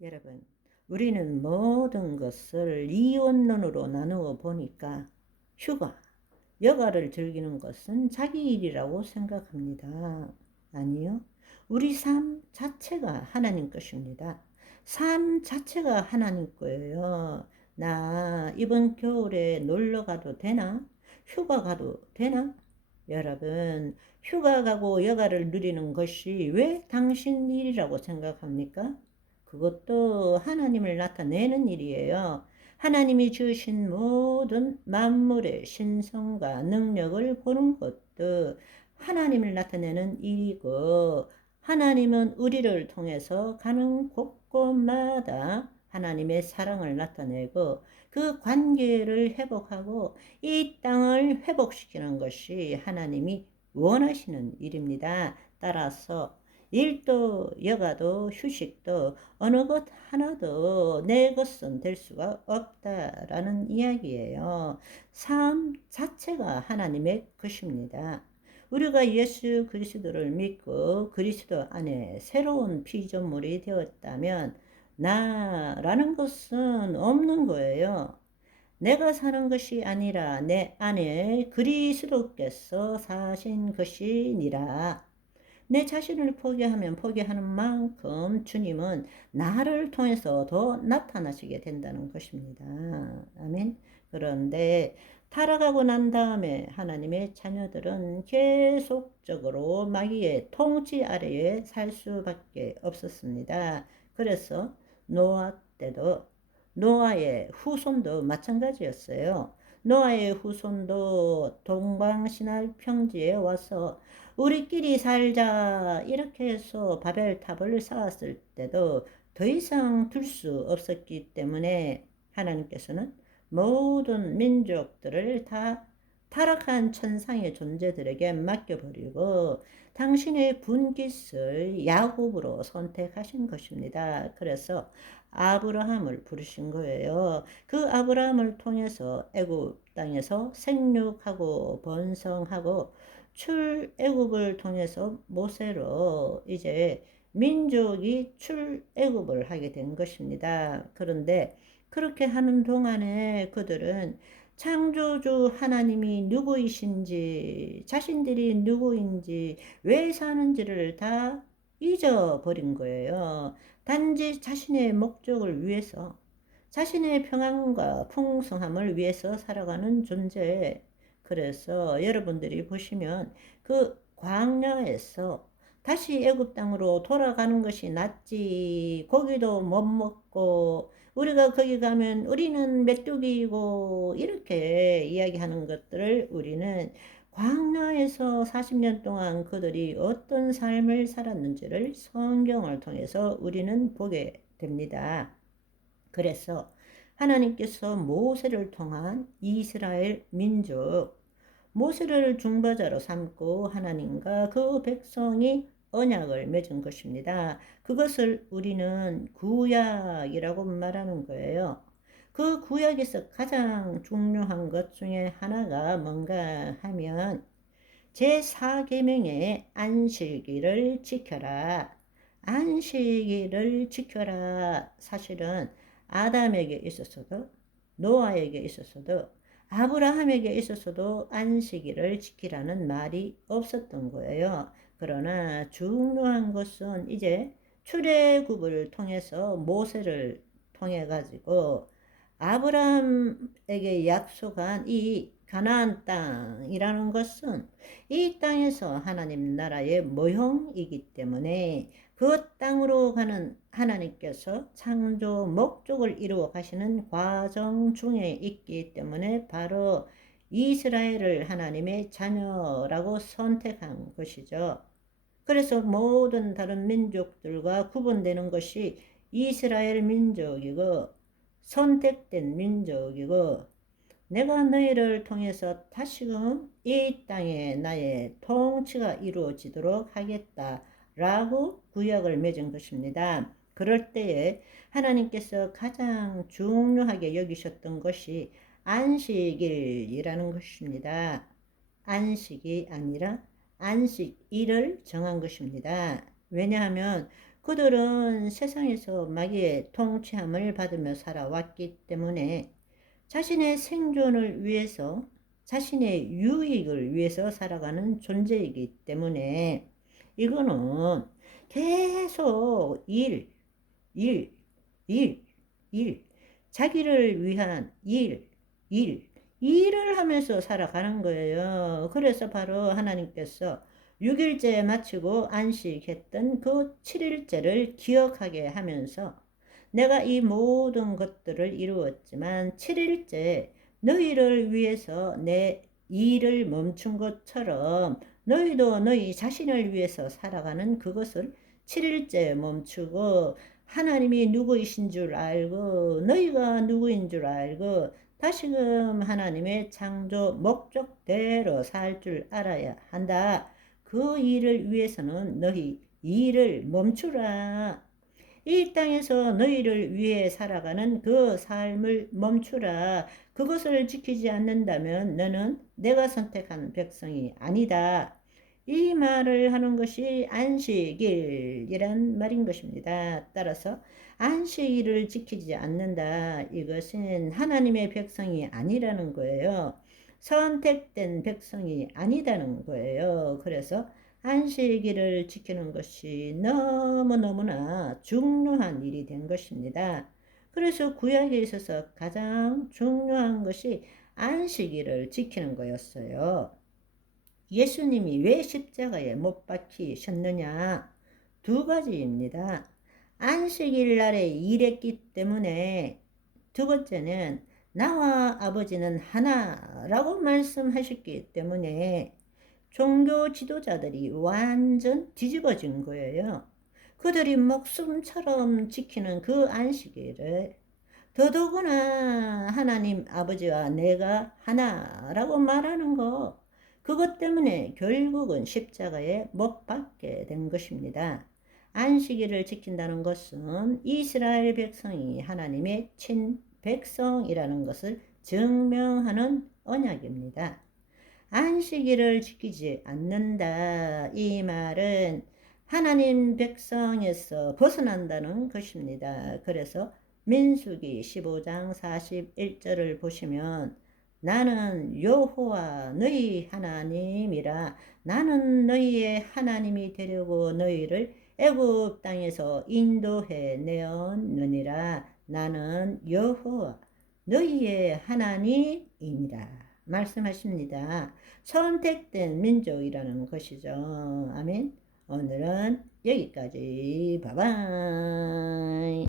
여러분, 우리는 모든 것을 이원론으로 나누어 보니까 휴가, 여가를 즐기는 것은 자기 일이라고 생각합니다. 아니요. 우리 삶 자체가 하나님 것입니다. 삶 자체가 하나님 거예요. 나 이번 겨울에 놀러 가도 되나? 휴가 가도 되나? 여러분, 휴가 가고 여가를 누리는 것이 왜 당신 일이라고 생각합니까? 그것도 하나님을 나타내는 일이에요. 하나님이 주신 모든 만물의 신성과 능력을 보는 것도 하나님을 나타내는 일이고, 하나님은 우리를 통해서 가는 곳곳마다 하나님의 사랑을 나타내고 그 관계를 회복하고 이 땅을 회복시키는 것이 하나님이 원하시는 일입니다. 따라서 일도 여가도 휴식도 어느 것 하나도 내 것은 될 수가 없다라는 이야기예요. 삶 자체가 하나님의 것입니다. 우리가 예수 그리스도를 믿고 그리스도 안에 새로운 피조물이 되었다면 나라는 것은 없는 거예요. 내가 사는 것이 아니라 내 안에 그리스도께서 사신 것이니라. 내 자신을 포기하면 포기하는 만큼 주님은 나를 통해서 더 나타나시게 된다는 것입니다. 아멘. 그런데 타락하고 난 다음에 하나님의 자녀들은 계속적으로 마귀의 통치 아래에 살 수밖에 없었습니다. 그래서 노아 때도 노아의 후손도 마찬가지였어요. 노아의 후손도 동방신할 평지에 와서 우리끼리 살자 이렇게 해서 바벨탑을 쌓았을 때도 더 이상 둘 수 없었기 때문에 하나님께서는 모든 민족들을 다 타락한 천상의 존재들에게 맡겨버리고 당신의 분깃을 야곱으로 선택하신 것입니다. 그래서 아브라함을 부르신 거예요. 그 아브라함을 통해서 애굽 땅에서 생육하고 번성하고 출애굽을 통해서 모세로 이제 민족이 출애굽을 하게 된 것입니다. 그런데 그렇게 하는 동안에 그들은 창조주 하나님이 누구이신지, 자신들이 누구인지, 왜 사는지를 다 잊어버린 거예요. 단지 자신의 목적을 위해서, 자신의 평안과 풍성함을 위해서 살아가는 존재. 그래서 여러분들이 보시면 그 광야에서 다시 애굽 땅으로 돌아가는 것이 낫지. 고기도 못 먹고 우리가 거기 가면 우리는 메뚜기이고 이렇게 이야기하는 것들을 우리는 광야에서 40년 동안 그들이 어떤 삶을 살았는지를 성경을 통해서 우리는 보게 됩니다. 그래서 하나님께서 모세를 통한 이스라엘 민족, 모세를 중보자로 삼고 하나님과 그 백성이 언약을 맺은 것입니다. 그것을 우리는 구약이라고 말하는 거예요. 그 구약에서 가장 중요한 것 중에 하나가 뭔가 하면 제4계명의 안식일을 지켜라. 안식일을 지켜라. 사실은 아담에게 있어서도 노아에게 있어서도 아브라함에게 있어서도 안식일을 지키라는 말이 없었던 거예요. 그러나 중요한 것은 이제 출애굽을 통해서 모세를 통해 가지고 아브라함에게 약속한 이 가나안 땅이라는 것은 이 땅에서 하나님 나라의 모형이기 때문에 그 땅으로 가는 하나님께서 창조 목적을 이루어 가시는 과정 중에 있기 때문에 바로 이스라엘을 하나님의 자녀라고 선택한 것이죠. 그래서 모든 다른 민족들과 구분되는 것이 이스라엘 민족이고 선택된 민족이고 내가 너희를 통해서 다시금 이 땅에 나의 통치가 이루어지도록 하겠다라고 구약을 맺은 것입니다. 그럴 때에 하나님께서 가장 중요하게 여기셨던 것이 안식일이라는 것입니다. 안식이 아니라 안식일을 정한 것입니다. 왜냐하면 그들은 세상에서 마귀의 통치함을 받으며 살아왔기 때문에 자신의 생존을 위해서, 자신의 유익을 위해서 살아가는 존재이기 때문에 이거는 계속 일, 일, 일, 자기를 위한 일을 하면서 살아가는 거예요. 그래서 바로 하나님께서 6일째 마치고 안식했던 그 7일째를 기억하게 하면서 내가 이 모든 것들을 이루었지만 7일째 너희를 위해서 내 일을 멈춘 것처럼 너희도 너희 자신을 위해서 살아가는 그것을 7일째 멈추고 하나님이 누구이신 줄 알고 너희가 누구인 줄 알고 다시금 하나님의 창조 목적대로 살 줄 알아야 한다. 그 일을 위해서는 너희 일을 멈추라. 이 땅에서 너희를 위해 살아가는 그 삶을 멈추라. 그것을 지키지 않는다면 너는 내가 선택한 백성이 아니다. 이 말을 하는 것이 안식일이란 말인 것입니다. 따라서 안식일을 지키지 않는다. 이것은 하나님의 백성이 아니라는 거예요. 선택된 백성이 아니다는 거예요. 그래서 안식일을 지키는 것이 너무너무나 중요한 일이 된 것입니다. 그래서 구약에 있어서 가장 중요한 것이 안식일을 지키는 거였어요. 예수님이 왜 십자가에 못 박히셨느냐? 두 가지입니다. 안식일 날에 일했기 때문에, 두 번째는 나와 아버지는 하나라고 말씀하셨기 때문에 종교 지도자들이 완전 뒤집어진 거예요. 그들이 목숨처럼 지키는 그 안식일을 더더구나 하나님 아버지와 내가 하나라고 말하는 거, 그것 때문에 결국은 십자가에 못 박게 된 것입니다. 안식일을 지킨다는 것은 이스라엘 백성이 하나님의 친백성이라는 것을 증명하는 언약입니다. 안식일을 지키지 않는다. 이 말은 하나님 백성에서 벗어난다는 것입니다. 그래서 민수기 15장 41절을 보시면 나는 여호와 너희 하나님이라. 나는 너희의 하나님이 되려고 너희를 애굽 땅에서 인도해 내었느니라. 나는 여호와 너희의 하나님이니라 말씀하십니다. 선택된 민족이라는 것이죠. 아멘. 오늘은 여기까지. 바이바이.